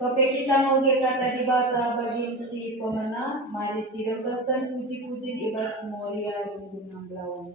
Sope kita mau kata di bata bagi si pemana, mari si dokter puji-puji ibas moria dengan lawan.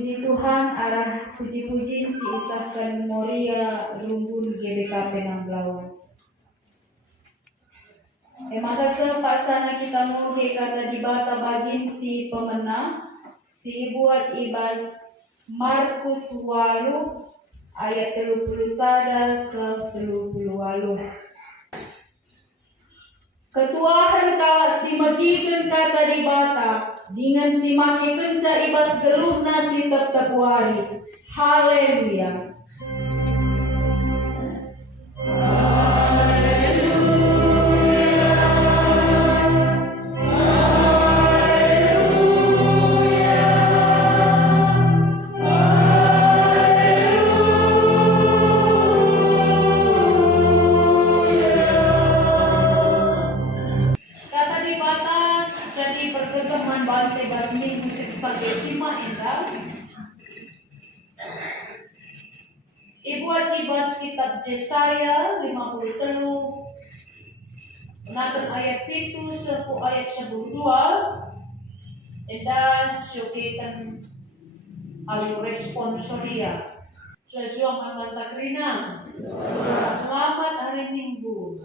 Puji Tuhan arah puji-puji si isahkan Moria rumbun GBKP Namblawan. Maka sepasana kita mau kata di bata bagin si pemenang si buat ibas Markus 8 ayat 31-38. Ketuahan ka si magikan kata di bata dengan si maki kenca ibas geluhna si tetap wari. Haleluya. Ibuat ibas kitab Yesaya 53 menatap ayat 7 serta ayat 12 dan syukitan alu responsoria sejuang amal takrina. Selamat hari Minggu.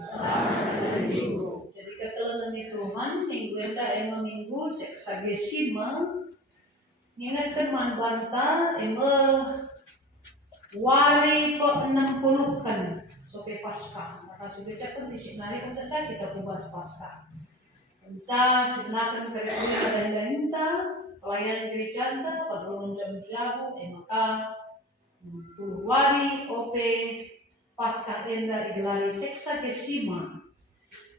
Jadi ketelan ni Tuhan minggu enda minggu seksagesima ingatkan man banta wari po 60 kan sope Paskah. Maka sudah pun di sinari pun kita kubas Paskah. Bisa sebenarnya kerja dan lenta pelayanan gereja anda pada jam-jam maka wari ope Paskah enda igelari seksagesima.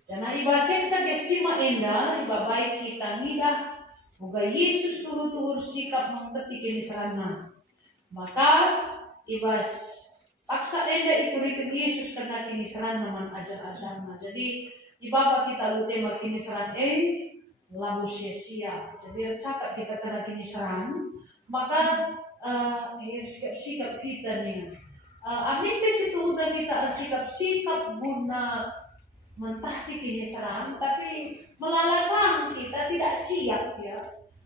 Jana iba seksagesima enda iba baik kita ngidah moga Yesus turut-turut sikap mengerti kini serana. Maka ibas paksa enda itu rikin Yesus karena kini seran naman ajar-ajarna. Jadi ibaba kita lute mal kini seran lalu sia-sia. Jadi sakat kita karena kini seran maka sikap-sikap kita nih. Amin situ udah kita sikap-sikap guna mentasi kini seran tapi melalaikan kita tidak siap ya.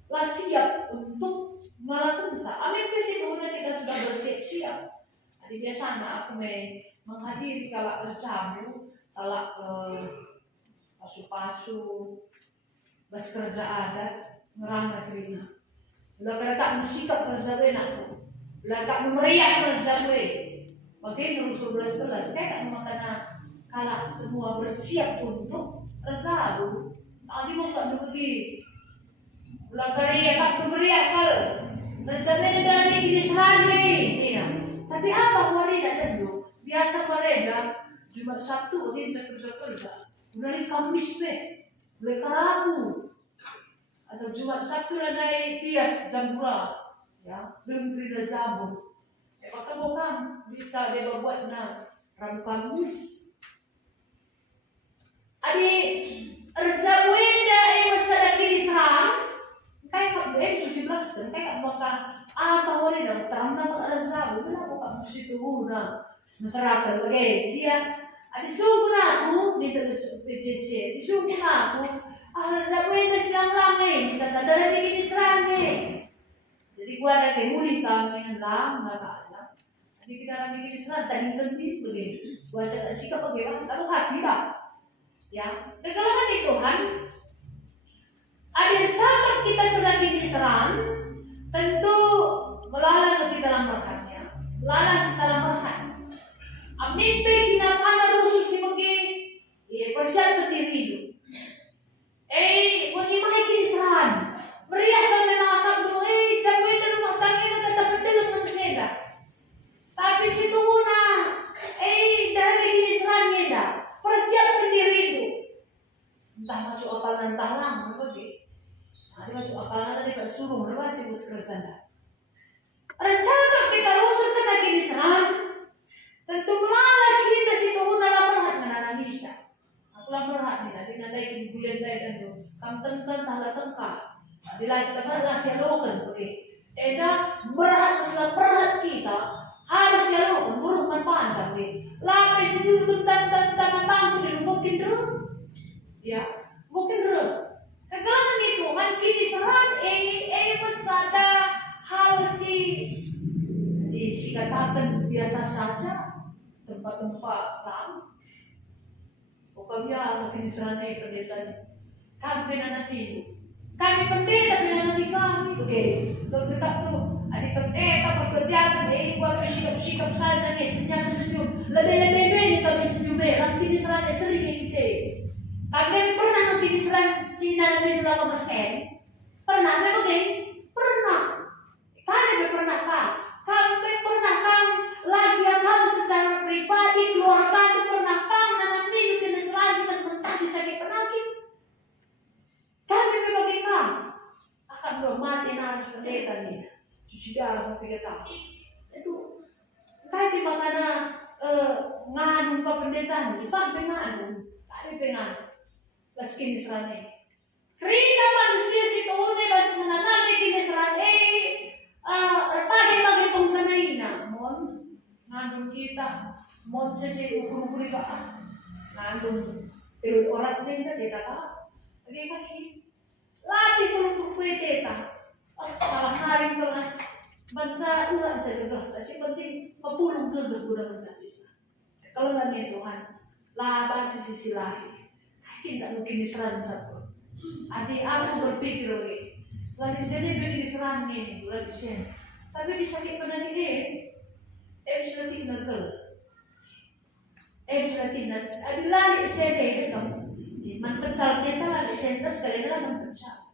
Lah siap untuk melakukan amin situ udah kita sudah bersiap-siap. Jadi biasanya aku menghadiri kalau bercamu, kalau pasu-pasu, bas kerja adat, ngerana kerina. Udah kereta musikap kerja aku, udah tak memeriah kerja Bagaimana rusuh 11 kayak tak makanya kalau semua bersiap untuk kerja tadi mau tak begitu. Udah kerja tak memeriah kerja dalam ini serani, tapi apa wanita dulu? Biasa mereka Jumat Sabtu mungkin kerja. Udah di Kamis boleh Rabu. Asal Jumat Sabtu ada bias jam 2, ya, dengri dan jambul. Maka bukan kita dia buat Rabu Kamis. Adi rezamu indah masalah kini serang. Kayak susi belas dan kayak maka apa wanita terang nama rezamu kenapa kamu situ masyarakat bagai dia ada sungguh aku di PCC disungguh aku rezamu indah siang langit kita tak ada lagi kini serang jadi gua ada kemuli kami hendak nggak jadi kita ada kini serang tadi lebih begitu gua sikap bagaimana kamu hati lah ya dekalakan di Tuhan ada cakap kita kena kini serang tentu melalang kita dalam berkatnya melalang kita dalam berkat amnimpe kinakana rusuh si mungkin persiapan diri itu buat imah kini serang meriah kan memang akak dulu cakuin dan rumah tangga tetap berdelok dengan seda tapi situ guna dalam kini serang dah persiapkan diri itu entah masuk akal entah lama begitu ada masuk akal nanti pada suruh mana sih kerjaan rencana kita rusuh kena kini serang tentu malah kita situ dalam berhat mana bisa aku lah berhat nih tadi nanti bulan dan tu kam tengkan tangga tengkar bila kita berlah sialokan begitu berhat masalah berhat kita harus sialokan buruk manfaat begitu lapis sedikit tentang mampu di mungkin ya mungkin kegagalan itu kan kini serang masada hal si tempat-tempat lang. O kabiasa kinisran ay pendeta kami pinanatili. Kami pendeta pinanatili kami. Okay, tetap tu. Ada pendeta pekerjaan buat bersikap-sikap saja ni senyum-senyum. Lebih-lebih kami senyum. Lang kinisran ay sering kita. Kami pernah ng kinisran sina lebih 2%. Pernah memang pernah. Kami pernah kan? Kami pernah kan? Lagi yang kamu secara pribadi, keluarga itu pernah kan? Anak minggu kena selagi mas mentasi sakit penyakit. Kami memang kan? Akan belum mati harus pendeta nih. Cuci darah pikir tahu. Itu kami makanya ngadu ke pendeta nih. Sampai ngadu. Kami pengen. Baskin Israel. Kerina manusia si tuhune bas menanami kini Israel. Pagi-pagi pengkenai na. Mon ngandung kita. Mon sesi ukur-ukur ka. Ngandung. Pero orang kita deta ka. Pagi-pagi. Latih kulung pwede ta. Salah naring dengan bangsa ulang saja dah. Kasi penting mapulong gagah kurang kasih. Kalau nggak nih Tuhan, laban sisi lain. Tidak mungkin diserang satu. Adik aku berpikir lagi sini beli diserang ini, lagi sini. Tapi disakit penyakit bisa tinggal kel. Bisa tinggal. Adik lagi sini itu kamu. Man pencal kita lagi sentas kali dalam man pencal.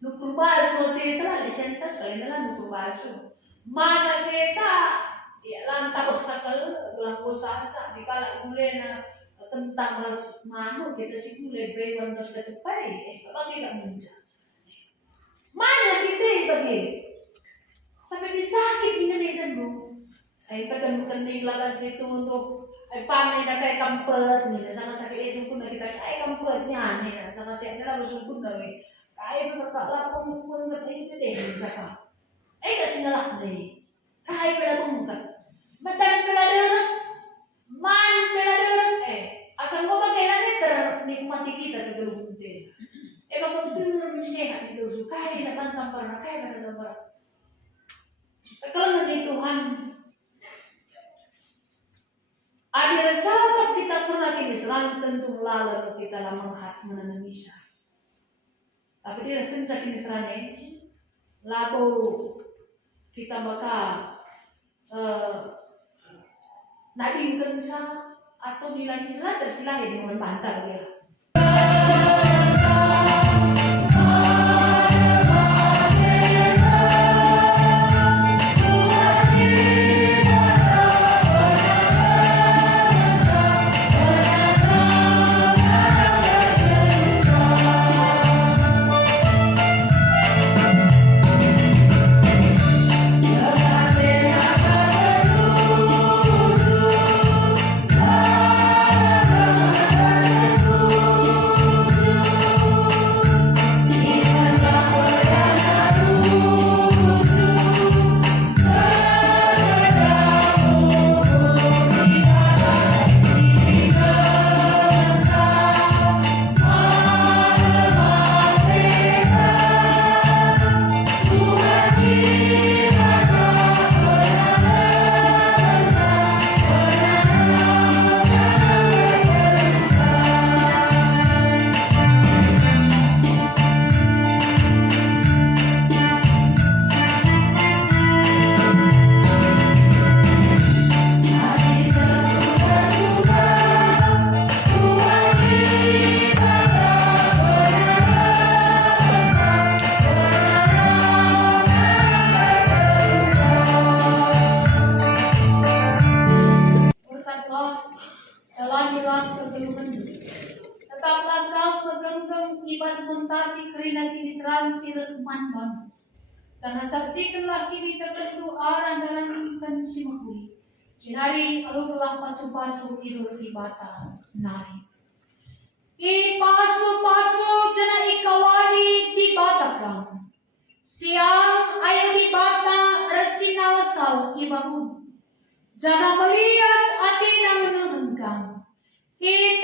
Nukur balsu kita lagi sentas kali dalam nukur balsu. Mana kita ya lantak sakal belangko sa dikala ulena tentang ras manu kita sih lebih bantas kecapai bagi tak bisa mana kita bagi tapi disakit ini dan bu pada bukan lagan situ untuk panen dah kayak kampet nih sama sakit itu pun kita kayak kampetnya nih sama siapa lah bersukun dari kayak berkata lapor pun itu deh kata kasih ngalah deh kayak pada bungkat betul pelajaran man pelajaran asal mo magkailan ternikmati kita ke dalam kunti. Betul sehat itu sukai na bantampar na kaya na bantampar. Kalau dari Tuhan ada sahabat kita pernah kini serang tentu lalu kita lama menanamisa. Tapi dia kenca kini serangnya lalu kita bakal naging kenca atau nilai jelas dan silahkan dengan bantal dia. Sana saksikanlah kini tertentu arah dalam ikan simakuli. Jenari alurlah pasu-pasu idul ibata nari. I pasu-pasu jena ikawali dibatakan. Siang ayo dibata resinal sal ibabu. Jana melias ati na menengengkang. I